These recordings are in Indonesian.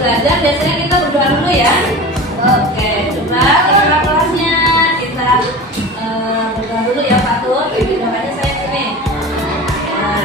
belajar biasanya kita berdoa dulu ya. Oke, coba kita kelasnya kita berdoa dulu ya Pak Tur. Doanya saya sini. Nah.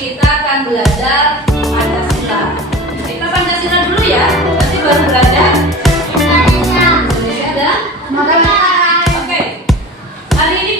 Kita akan senang dulu.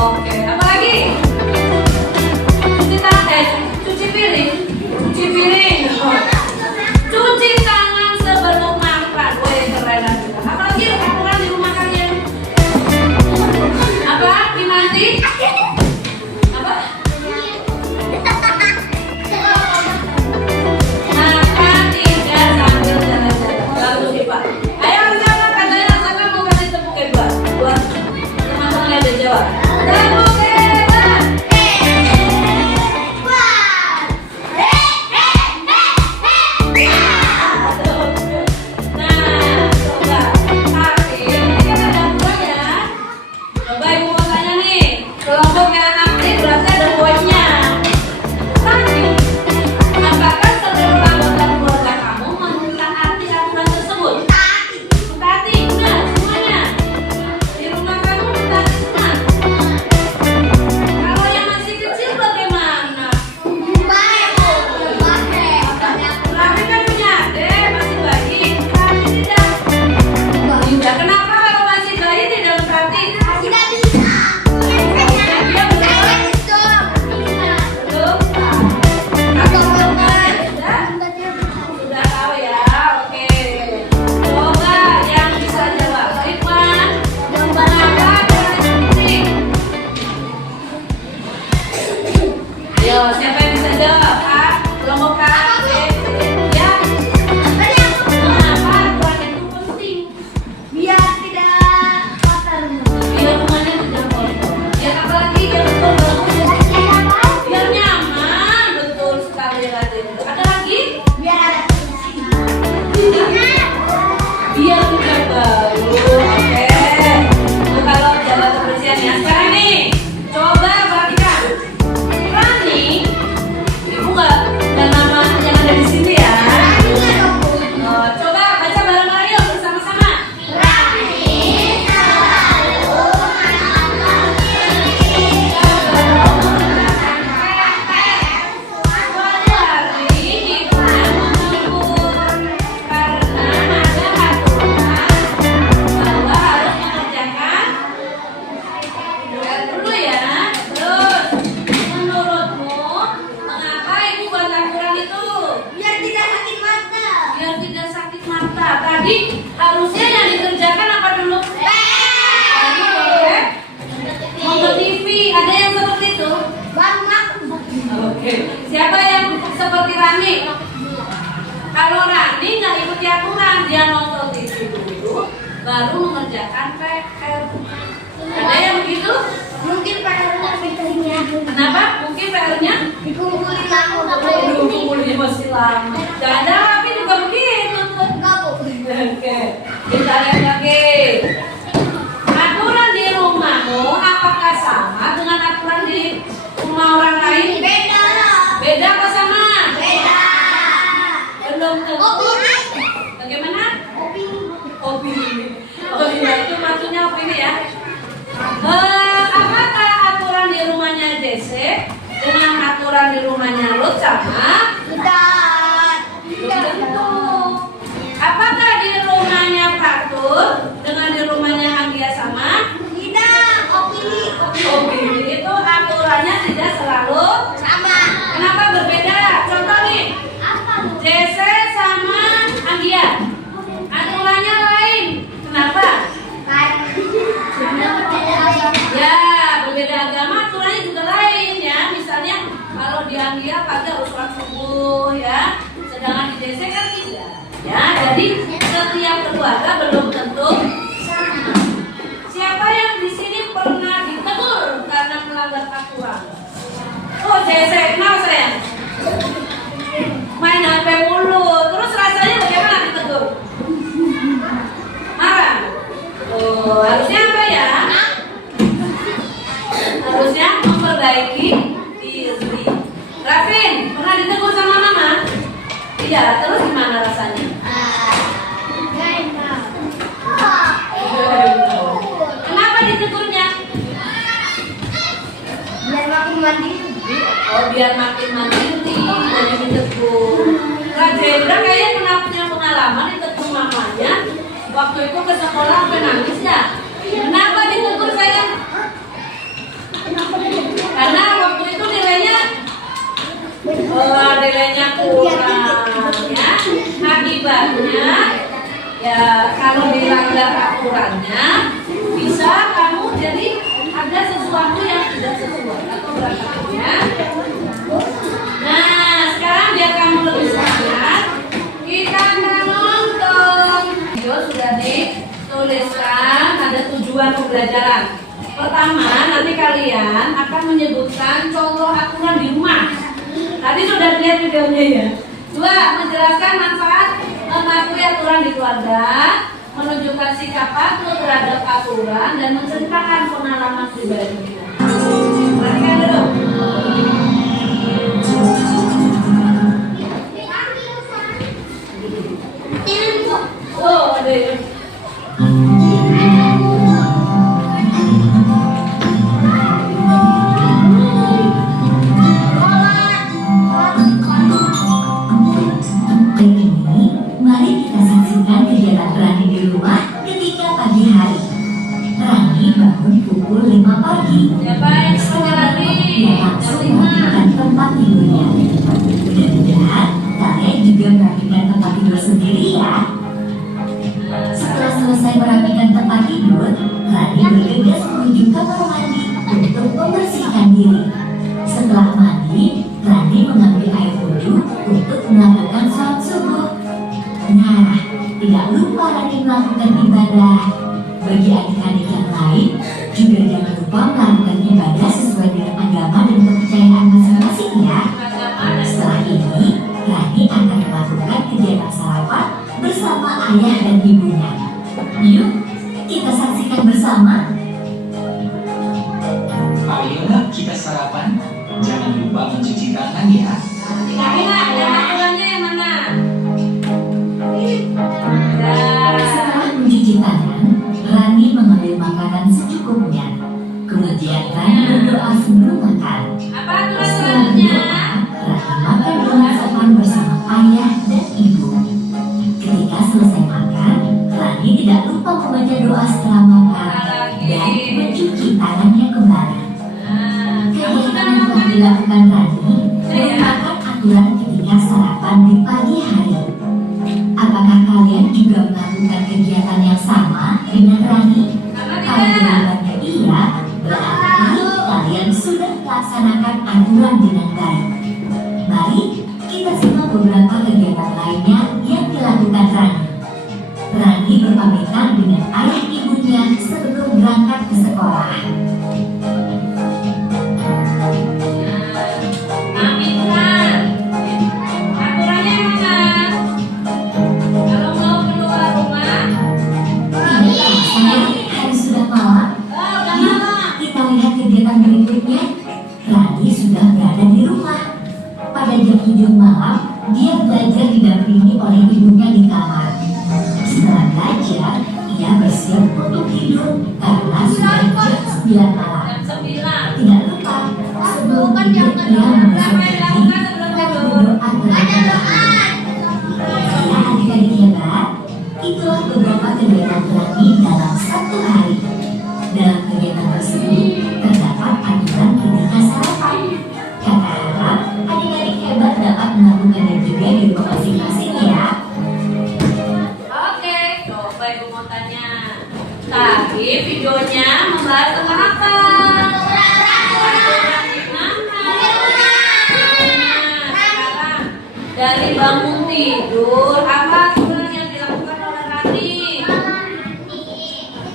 Oke, apa lagi? Cuci tangan, cuci piring. Cuci piring. Cuci tangan sebelum makan. Wih, keren juga. Apa lagi aturan di rumah kalian? Apa? Gimana? Apa? Makan tidak sambil jalan-jalan. Bagus sih Pak. Ayo rasakan, katanya rasakan mau kasih tepuk hebat buat teman-teman yang ada Jawa. Tepuk hebat. Nah, coba. Tapi ini kan ada buahnya. Coba ibu mau tanya nih, kelompok yang aktif berarti ada buahnya. Tapi, apakah seluruh anggota keluarga kamu mentaati aturan tersebut? Mentaati, benar semuanya. Di rumah kamu mentaati semua. Kalau yang masih kecil bagaimana? Tapi kan punya adik, masih bayi, tapi tidak. Tidak. Kenapa kalau masih bayi tidak mentaati? Dia belum. Sudah tahu ya, oke. Coba yang bisa jawab. Ridwan, mengapa aturan itu penting? Ayo, siapa yang bisa jawab? A, kelompok K, B, C, ya. Mengapa aturan itu penting? Biar rumahnya tidak kotor. Biar apa lagi? Biar betul bagus. Biar nyaman, betul sekali Raden. Ada lagi? Biar tidak bau. Oke. Nah, kalau jaga kebersihan ya. Sekarang nih, coba perhatikan. Rani, ibu nggak nama yang ada di sini ya. Coba baca bareng-bareng yuk bersama-sama. Suatu hari ibunya menghibur karena ada aturan bahwa harus mengerjakan dulu ya. Terus, menurutmu mengapa ibu buat aturan itu? Biar tidak sakit mata. Tadi harusnya yang dikerjakan apa dulu? Tadi boleh nonton TV. Ada yang seperti itu? Oke. Siapa yang seperti Rani? Kalau Rani nggak ikuti aturan, dia nonton TV dulu, baru mengerjakan PR. Ada yang begitu? Mungkin PR-nya bedanya. Kenapa? Mungkin PR-nya? Dikumpulin lama. Aduh, kumpulnya masih lama. Jangan-jangan Rafi juga begitu tuh. Oke, kita lihat lagi. Aturan di rumahmu apakah sama dengan aturan di rumah orang lain? Beda. Beda apa sama? Beda. Belum tentu. Opini. Bagaimana? Opini. Opini. Oh iya, itu maksudnya opini ya. Apakah aturan di rumahnya Jesse dengan aturan di rumahnya Ruth sama? Tidak. Belum tentu. Apakah di rumahnya Fatur dengan di rumahnya Anggia sama? Tidak. Opini. Opini itu aturannya tidak selalu Sama. Kenapa berbeda? Contoh nih, Apa? Jesse sama Anggia aturannya lain. Kenapa? Karena berbeda agama. Ya, berbeda agama aturannya juga lain ya. Misalnya kalau di Anggia pagi harus sholat subuh ya, sedangkan di Jesse kan tidak. Ya, jadi setiap keluarga belum tentu sama. Siapa yang di sini pernah ditegur karena melanggar aturan? Oh, Jesse, kenapa sayang? Main HP mulu, terus rasanya bagaimana ditegur? Marah? Oh, harusnya apa ya? Harusnya memperbaiki diri. Rafin, pernah ditegur sama mama? Iya, terus gimana rasanya? Gak enak. Kenapa ditegurnya? Biar makin mandiri. Oh, biar makin mandiri, jadi ditegur. Kak Jendra kayaknya punya pengalaman ditegur mamanya. Waktu itu ke sekolah sampai nangis ya. Kenapa ditegur sayang? nilainya kurang ya. Akibatnya ya kalau dilanggar aturannya bisa kamu jadi ada sesuatu yang tidak sesuai atau berantakannya. Nah, sekarang biar kamu lebih semangat, kita akan nonton. Video sudah dituliskan, ada tujuan pembelajaran. Pertama, nanti kalian akan menyebutkan contoh aturan di rumah. Tadi sudah lihat videonya ya. Dua, menjelaskan manfaat mematuhi aturan di keluarga, menunjukkan sikap patuh terhadap aturan, dan menceritakan pengalaman pribadi. Perhatikan dulu. Oh, ada ya. Mari kita saksikan kegiatan Rani di rumah ketika pagi hari. Rani bangun pukul 5 pagi. Siapa yang suka Rani? Dia langsung merapikan tempat tidurnya. Mudah-mudahan kalian juga merapikan tempat tidur sendiri ya. Setelah selesai merapikan tempat tidur, Rani bergegas menuju kamar mandi untuk membersihkan diri. Setelah mandi, Rani mengambil air wudhu untuk melakukan sholat subuh. Nah, tidak lupa Rani melakukan ibadah. Bagi adik-adik yang lain, juga jangan lupa melakukan ibadah sesuai dengan agama dan kepercayaan masing-masing ya. Setelah ini, Rani akan melakukan kegiatan sarapan bersama ayah dan ibunya. Yuk, kita saksikan bersama. Ayolah kita sarapan. Jangan lupa mencuci tangan ya. Dikasih dan aturannya yang mana? Setelah mencuci tangan, Rani mengambil makanan secukupnya. Kemudian Rani berdoa sebelum makan. Apa aturan Setelah selanjutnya? berdoa, Rani makan dengan sopan bersama ayah dan ibu. Ketika selesai makan, Rani tidak lupa membaca doa setelah makan dan mencuci tangannya kembali. Kegiatan yang telah dilakukan Rani merupakan aturan ketika sarapan di pagi hari. Apakah kalian juga melakukan kegiatan yang sama dengan Rani? Kalau jawabannya iya, berarti kalian sudah melaksanakan aturan dengan baik. Mari kita simak beberapa kegiatan lainnya yang dilakukan Rani. Rani berpamitan dengan ayah ibunya sebelum berangkat ke sekolah. Pamitan. Aturannya yang mana? Kalau mau keluar rumah, Tidak terasa hari sudah malam. udah Yuk, malam. kita lihat kegiatan berikutnya. Rani sudah berada di rumah. Pada jam 7 malam, dia belajar didampingi oleh ibunya di kamar. Setelah belajar, ia bersiap untuk tidur karena sudah jam 9 malam. Jam 9. Tidak lupa, sebelum tidur ia membersihkan diri dan berdoa terlebih dahulu. Ya adik-adik hebat, itulah beberapa kegiatan Rani dalam satu hari. Dalam kegiatan tersebut terdapat aturan ketika sarapan. Kakak harap adik-adik hebat dapat melakukannya juga di rumah masing-masing ya. Oke, coba ibu mau tanya. Tadi videonya membahas tentang apa? Sekarang dari bangun tidur, apa aturan yang dilakukan oleh Rani?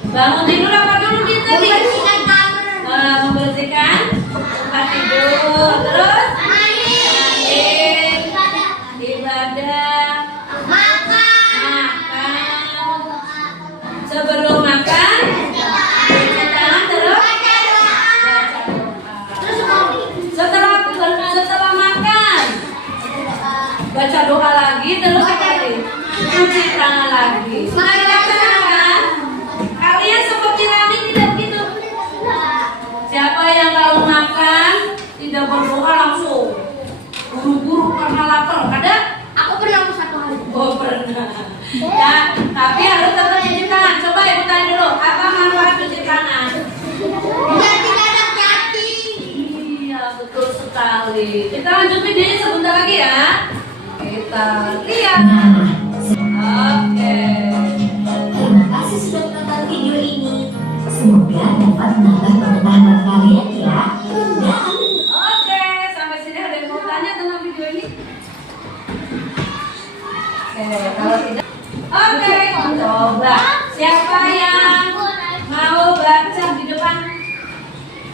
Bangun tidur apa dulu kita tadi? Membersihkan tempat tidur, terus ibadah, makan. Sebelum makan, cuci tangan, terus baca doa. Setelah makan, baca doa lagi, terus apa lagi? Cuci tangan lagi. Sudah dilaksanakan? Kalian seperti Rani tidak begitu? Siapa yang kalau makan tidak berdoa langsung buru-buru karena lapar? Ada? Aku pernah satu hari. Oh pernah. Ya, tapi harus tetap cuci tangan. Coba ibu tanya dulu, apa manfaat cuci tangan? Biar tidak ada cacing. Iya betul sekali. Kita lanjut videonya sebentar lagi ya. Kita lihat. Nah, Oke. terima kasih sudah menonton video ini. Semoga dapat menambah pengetahuan kalian ya. Dan Oke, sampai sini ada yang mau tanya tentang video ini? Oke, kalau tidak, oke, coba. Siapa yang mau baca di depan?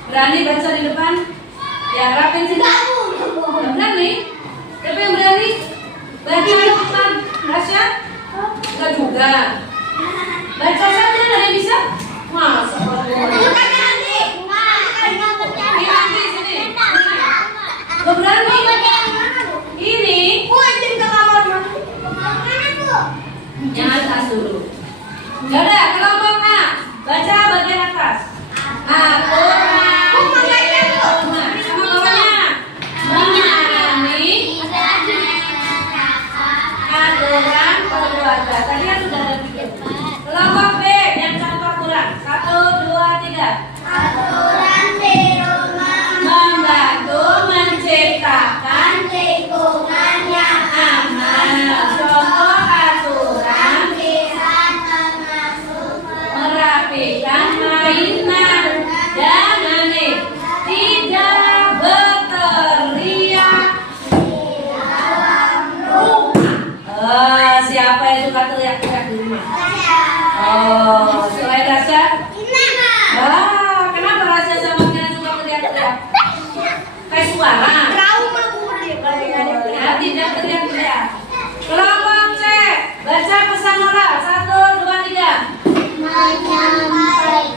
Berani baca di depan? Ya, rapin sini. Yang berani? Siapa yang berani? Baca di depan. Rasya? Enggak juga. Baca saja, ada yang bisa? Masa kalau ini sini. Gak berani. Ini yang atas dulu. Gak ada, kelompok A. Baca bagian atas. Aturan di rumah. Sama bawahnya. Memahami aturan keluarga. Tadi kan sudah ada 3. Kelompok B yang contoh aturan. 1, 2, 3. Aturan di rumah Membantu menciptakan lingkungan yang aman. Contoh aturan bisa termasuk merapikan mainan. Jangan nih, tidak berteriak rumah. Siapa yang suka teriak-teriak di rumah? Oh, selain Rasya? Kenapa Rasya sama kalian suka teriak-teriak? Kayak suara. Ya, tidak teriak-teriak. Kelompok C, baca pesan moral. 1, 2, 3.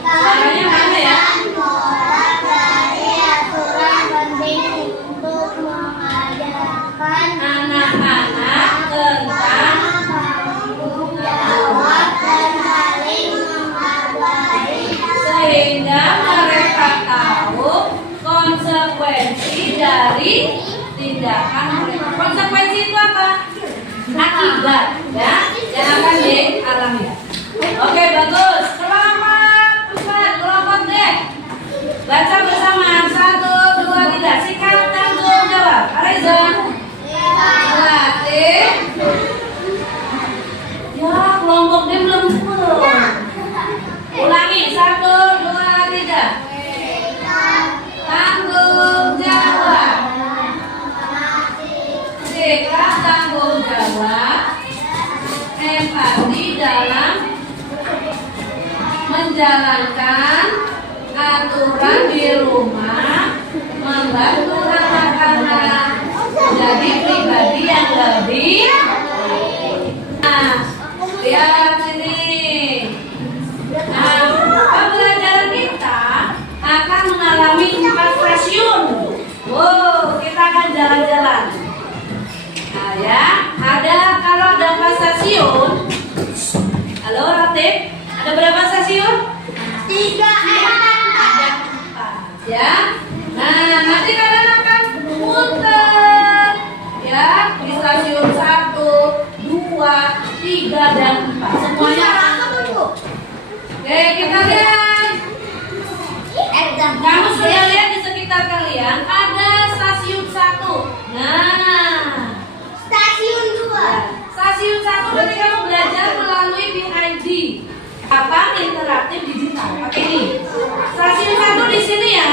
Suaranya mana ya? moral dari aturan penting untuk mengajarkan Anak-anak tentang tanggung jawab dan saling menghargai. sehingga mereka tahu konsekuensi dari tindakan mereka. Konsekuensi itu apa? Akibat, ya, yang akan dialami. Oke, bagus. Kelompok 4, kelompok D. Baca bersama. 1, 2, 3. Sikap tanggung jawab. Areza. Latih. Ya, kelompok D belum full. Ulangi. 1, 2, 3. Tanggung jawab. Sikap tanggung jawab. Empati dalam menjalankan aturan di rumah, membantu anak-anak menjadi pribadi yang lebih. Nah, lihat ini. Nah, pembelajaran kita akan mengalami 4 stasiun. Wow, kita akan jalan-jalan. Nah ya, kalau ada 4 stasiun. Halo Ratib, ada berapa stasiun? 3 Ada 4 ya. Nah, nanti kalian akan muter ya di stasiun 1, 2, 3, dan 4. Semuanya Oke, kita lihat. Kamu sudah lihat di sekitar kalian ada stasiun 1. Nah, Stasiun 2 stasiun 1 nanti kamu belajar melalui PID. Papan interaktif digital. Pakai ini. Stasiun 1 di sini ya.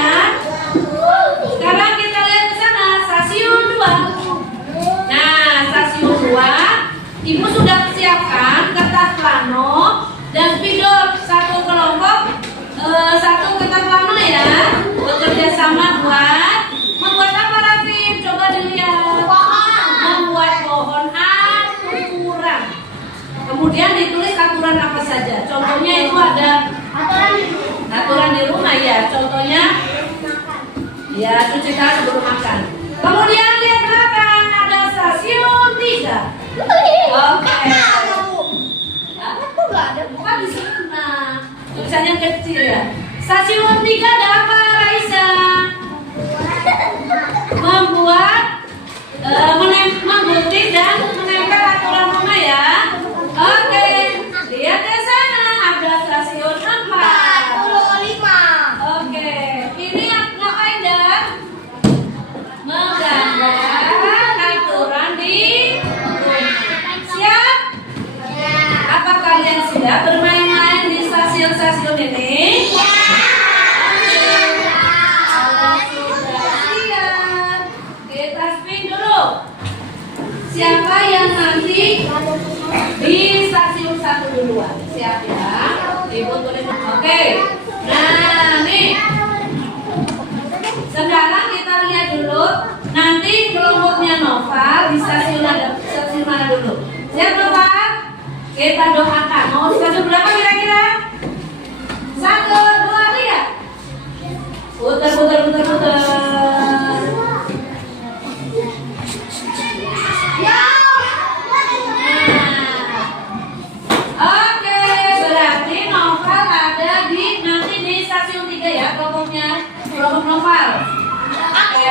Sekarang kita lihat ke sana. Stasiun 2. Nah, stasiun 2, Ibu sudah siapkan kertas plano dan spidol. Satu kelompok, satu kertas plano ya. Bekerja sama membuat apa Raffi? Coba dilihat. Membuat pohon aturan. Kemudian ditulis aturan apa saja. Contohnya itu ada aturan di rumah ya. Contohnya ya cuci tangan sebelum makan. Kemudian lihat belakang ada stasiun 3. Oke. Bukan di sana. Tulisannya kecil ya. Stasiun 3 ada apa Raisa? Membuat mengutip dan menempel aturan rumah ya. Oke, lihat ke sana ada stasiun 4. Oke, ini ngapain dah? Menggambar aturan kelompoknya? Kelompok novel. Oke.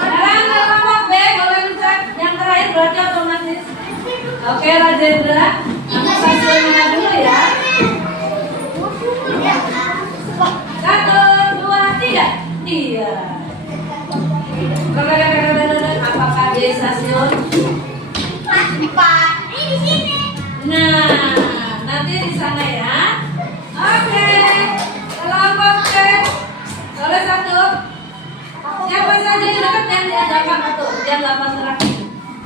Sekarang kelompok B boleh mencet. Yang terakhir berarti otomatis. Oke, Rajendra. Kamu stasiun mana dulu ya? 1, 2, 3. Iya. Apakah di stasiun? Ini di sini. Nah, nanti di sana ya. Oke. Kelompok C. Boleh 1. Siapa saja yang dekat yang diadakan betul. Yang 8 terakhir.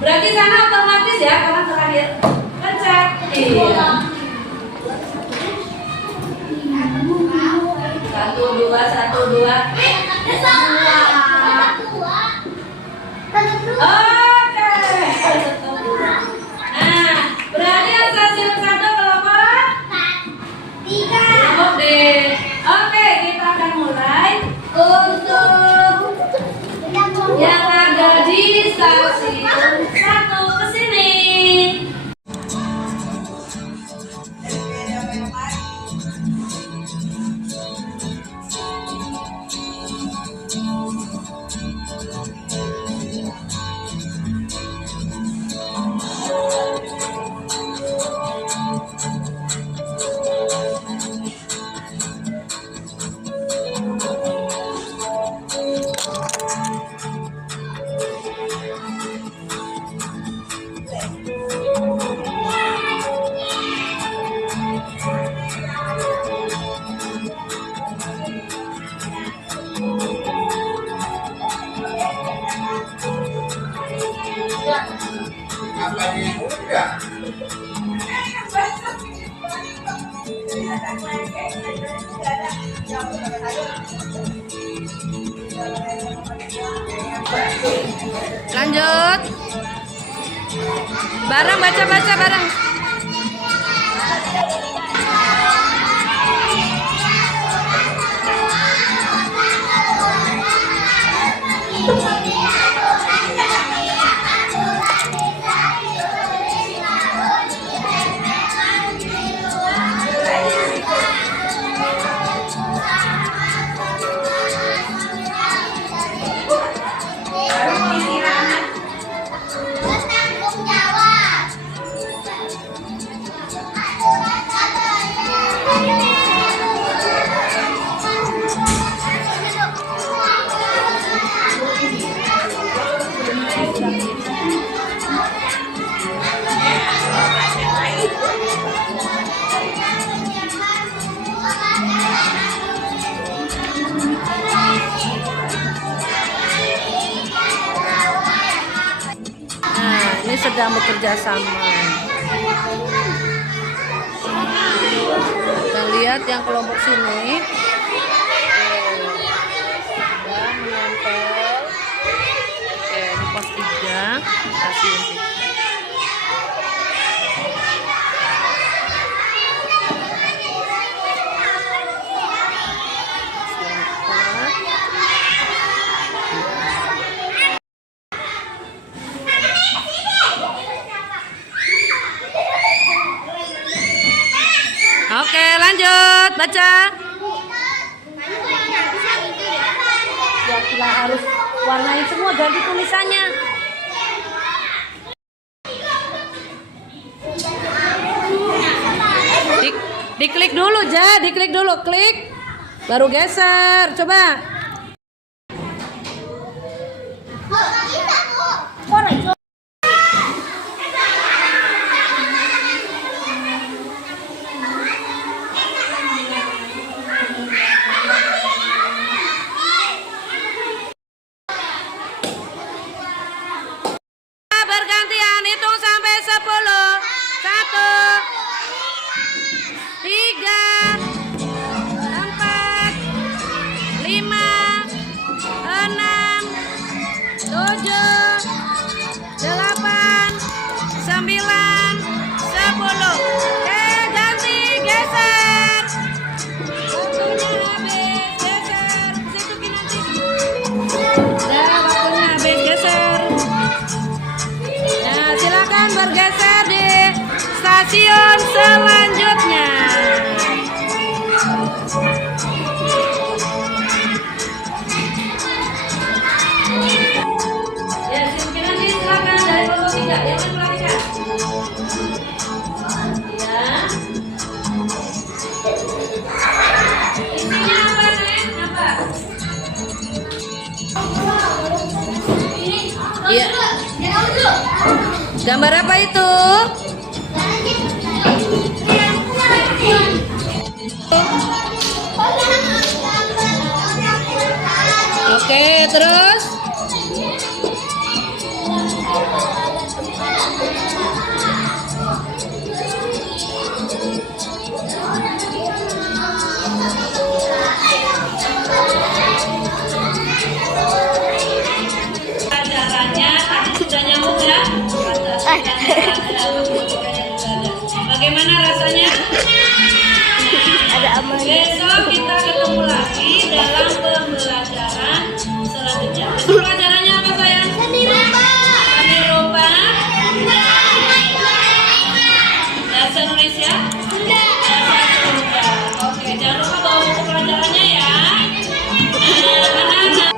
Berarti sana otomatis ya karena terakhir. Pencet. Iya. 1, 2, 1, 2. Oke. Nah, berarti yang stasiun 1 kelompok kelompok D. Oke, kita akan mulai untuk yang ada di stasiun 1 ke sini. Lanjut. Bareng baca-baca bareng. Bertanggung jawab. Nah, ini sedang bekerja sama. Kita lihat yang kelompok sini. Dan menempel. Oke, ini pos 3, stasiun 3. Oke, lanjut baca. Ya, kita harus warnai semua, ganti tulisannya. Diklik dulu, diklik dulu, klik, baru geser. Coba. Bergantian, hitung sampai 10. 1, 3, 4, 5, 6, 7, 8, 9, 10. Oke, ganti, geser. Waktunya habis, geser. Situ nanti. Udah, waktunya habis, geser. Nah, silakan bergeser di stasiun selanjutnya. Gambar apa itu? Oke, terus? Pelajarannya tadi sudah nyamuk ya? Bagaimana rasanya? Ada aman. Besok kita ketemu lagi dalam pembelajaran selanjutnya. Besok pelajarannya apa sayang? Seni rupa. Bahasa Indonesia? Bahasa Sunda. Oke, jangan lupa bawa buku pelajarannya ya. Anak-anak.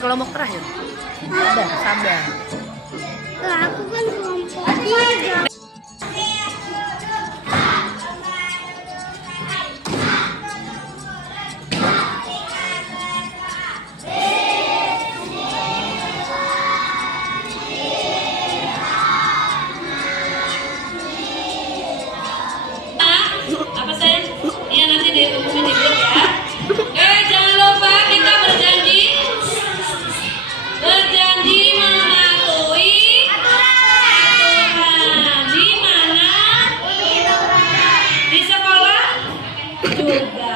Kelompok terakhir. Sabar. Aku kan kelompok 3. Apa sayang? Iya nanti diumumin di grup ya. Jangan lupa kita berjanji mematuhi aturan di mana? Di sekolah juga.